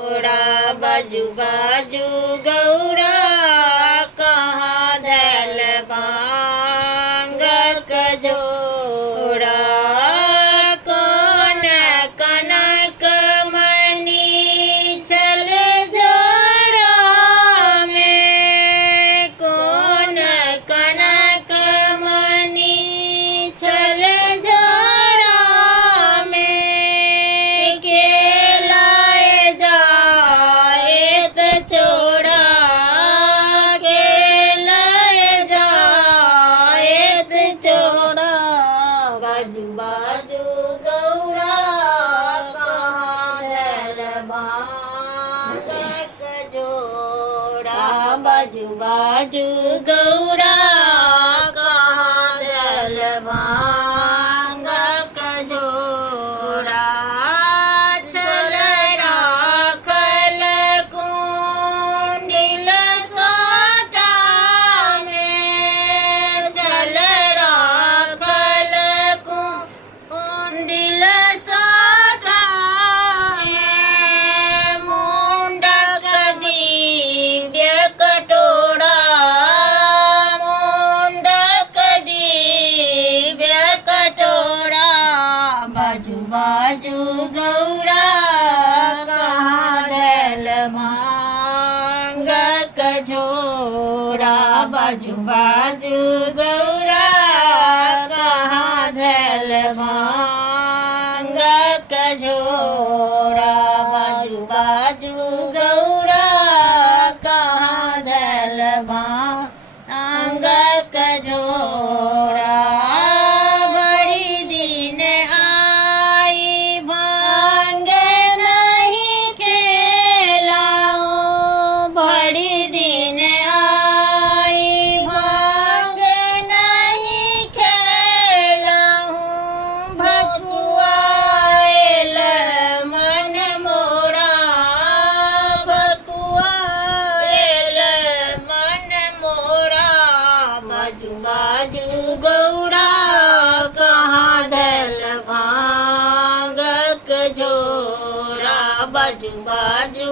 घोड़ा बाजू बाजू गौरा कहाँ धैल भांग कजोड़ा कौन कनक मणि छल जोड़ा में कौन कनक मणि छल जोड़ा में के लाए जाए त छोड़ा के लाए जाए त छोड़ा बाजू बाजू गौरा कहाँ धैल भांग कजोड़ा बाजू बाजू गौरा कहाँ धैल भांग कजोड़ा छल राखल कुंडिल सोटा में छल राखल कुंडिल सोटा में मुंडक दिव्य कटोरा मुंडक दिव्य कटोरा बाजू बाजू गौरा कहाँ धैल भांग कजोड़ा बाजू बाजू गौरा कहाँ धैल भांग कजोड़ा बाजू बाजू गौरा कहाँ धैल भांग कजोड़ा बड़ी दिन आई भांग नहीं खेलाऊं बड़ी दिन आई भांग नहीं खेलाऊं भकुआएल मन मोड़ा भकुआएल मन मोड़ा बाजू बाजू गौरा कहाँ धैल भांग कजोड़ा बाजू बाजू